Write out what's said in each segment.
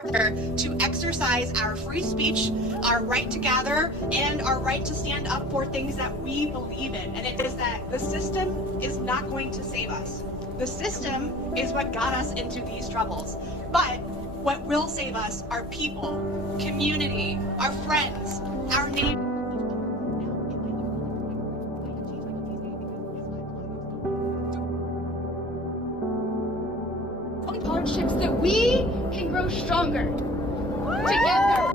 to exercise our free speech, our right to gather, and our right to stand up for things that we believe in. And it is that the system is not going to save us. The system is what got us into these troubles. But what will save us are people, community, our friends, our neighbors. Hardships that we can grow stronger together.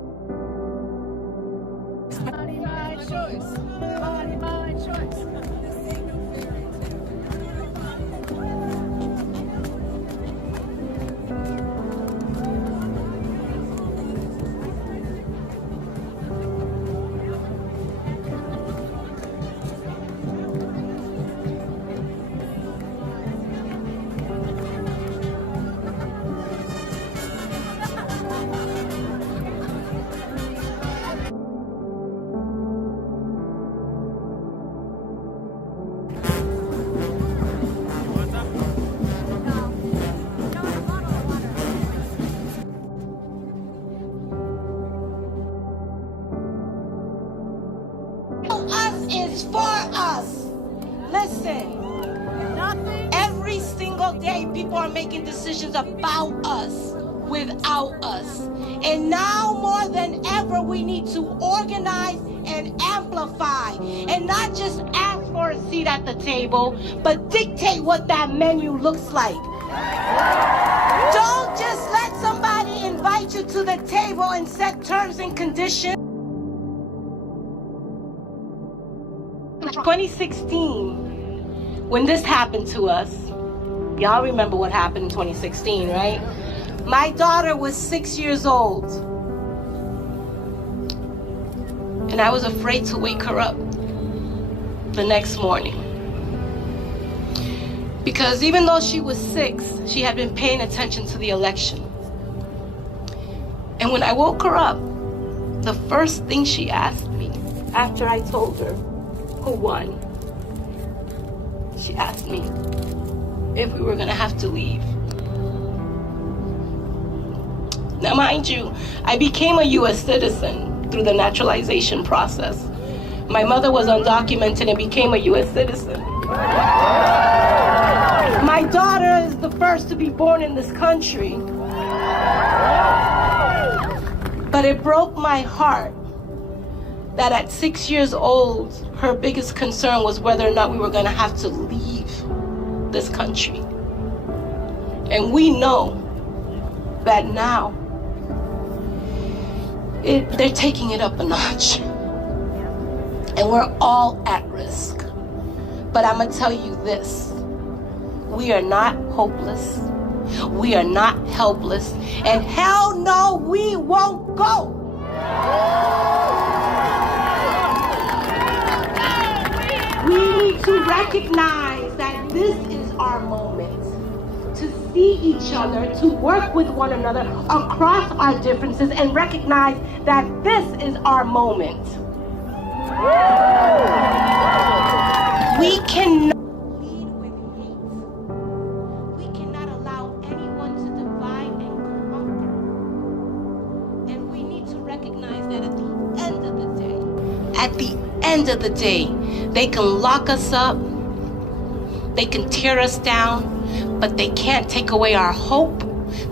Body, my choice. Body, my choice. Is for us. Listen, every single day people are making decisions about us without us. And now more than ever, we need to organize and amplify and not just ask for a seat at the table, but dictate what that menu looks like. Don't just let somebody invite you to the table and set terms and conditions. 2016, when this happened to us, y'all remember what happened in 2016, right? My daughter was 6 years old, and I was afraid to wake her up the next morning. Because even though she was 6, she had been paying attention to the election. And when I woke her up, the first thing she asked me, after I told her who won, she asked me if we were gonna have to leave. Now, mind you, I became a US citizen through the naturalization process. My mother was undocumented and became a US citizen. My daughter is the first to be born in this country. But it broke my heart that at 6 years old, her biggest concern was whether or not we were gonna have to leave this country. And we know that now, they're taking it up a notch. And we're all at risk. But I'm gonna tell you this, we are not hopeless, we are not helpless, and hell no, we won't go. We need to recognize that this is our moment to see each other, to work with one another across our differences, and recognize that this is our moment. We cannot lead with hate. We cannot allow anyone to divide and conquer. And we need to recognize that at the end of the day, they can lock us up, they can tear us down, but they can't take away our hope,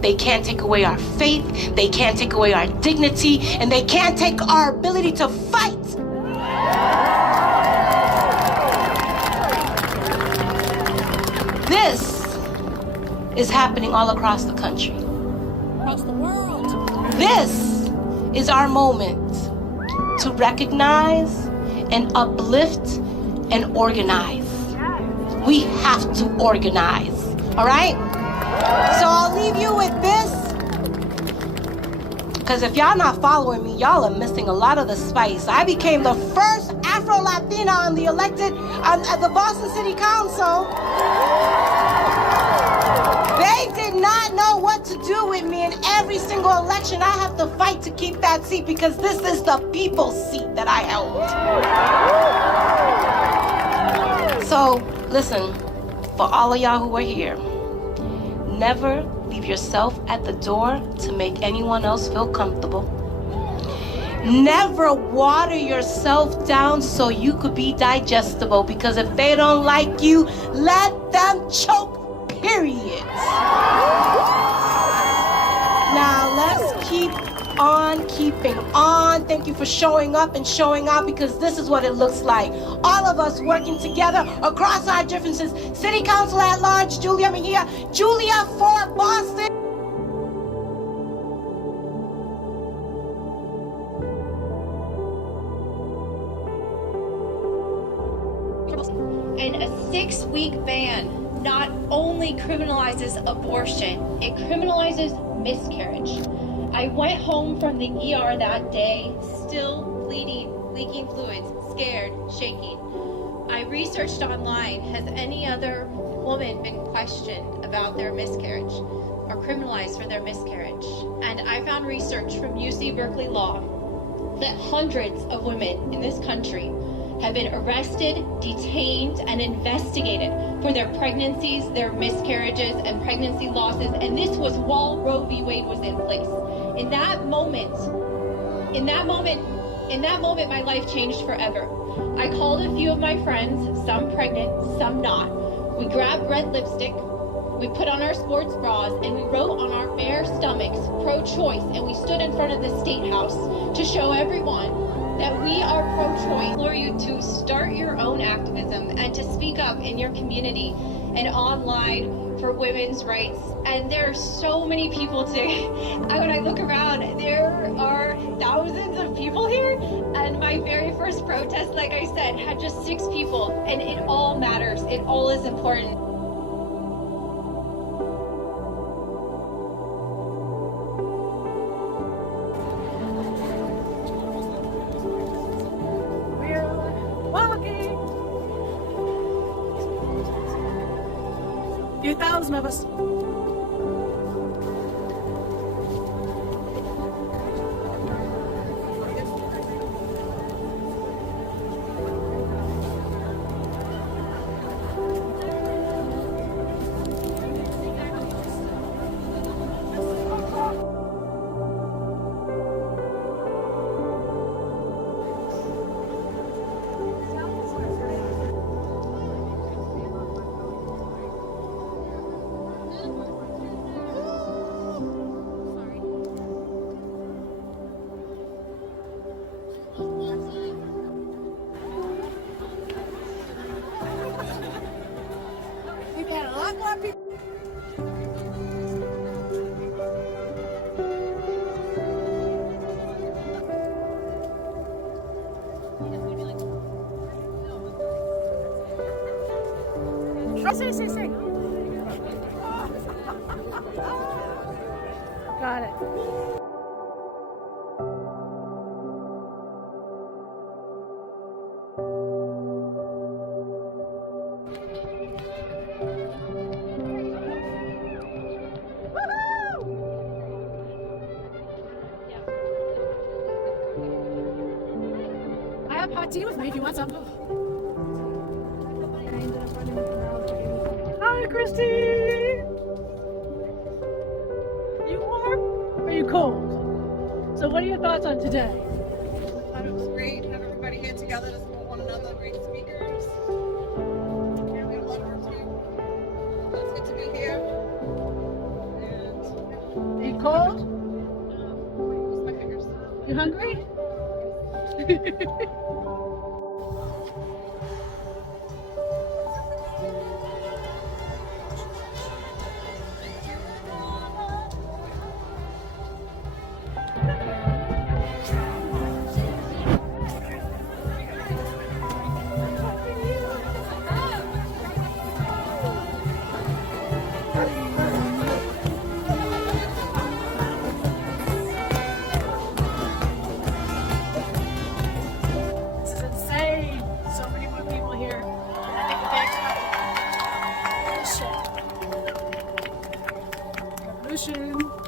they can't take away our faith, they can't take away our dignity, and they can't take our ability to fight. This is happening all across the country. Across the world. This is our moment to recognize and uplift and organize. We have to organize, all right? So I'll leave you with this, because if y'all not following me, y'all are missing a lot of the spice. I became the first Afro-Latina on the elected at the Boston City Council. They did not know what to do with me. In every single election, I have to fight to keep that seat because this is the people's seat that I held. So, listen, for all of y'all who are here, Never leave yourself at the door to make anyone else feel comfortable. Never water yourself down so you could be digestible, because if they don't like you, let them choke, period. Now let's keep on keeping on. Thank you for showing up and showing out, because this is what it looks like. All of us working together across our differences. City Council at large, Julia Mejia, Julia for Boston. And a 6-week ban not only criminalizes abortion, it criminalizes miscarriage. I went home from the ER that day, still bleeding, leaking fluids, scared, shaking. I researched online, has any other woman been questioned about their miscarriage or criminalized for their miscarriage? And I found research from UC Berkeley Law that hundreds of women in this country have been arrested, detained, and investigated for their pregnancies, their miscarriages, and pregnancy losses. And this was while Roe v. Wade was in place. In that moment, my life changed forever. I called a few of my friends, some pregnant, some not. We grabbed red lipstick, we put on our sports bras, and we wrote on our bare stomachs, pro-choice, and we stood in front of the State House to show everyone that we are pro-choice. I implore you to start your own activism and to speak up in your community and online for women's rights. And there are so many people today. When I look around, there are thousands of people here. And my very first protest, like I said, had just 6 people. And it all matters. It all is important. Few thousand of us. We've had a lot more people. Say. Got it. I have hot tea with me if you want some. Hi, Christy! You warm? Or are you cold? So what are your thoughts on today? I thought it was great to have everybody here together to support one another, great speakers. Yeah, we had a lot of work to do. It's good to be here. And Are you cold? use my fingers. You hungry? This is insane. So many more people here. I think the day's happening. Revolution.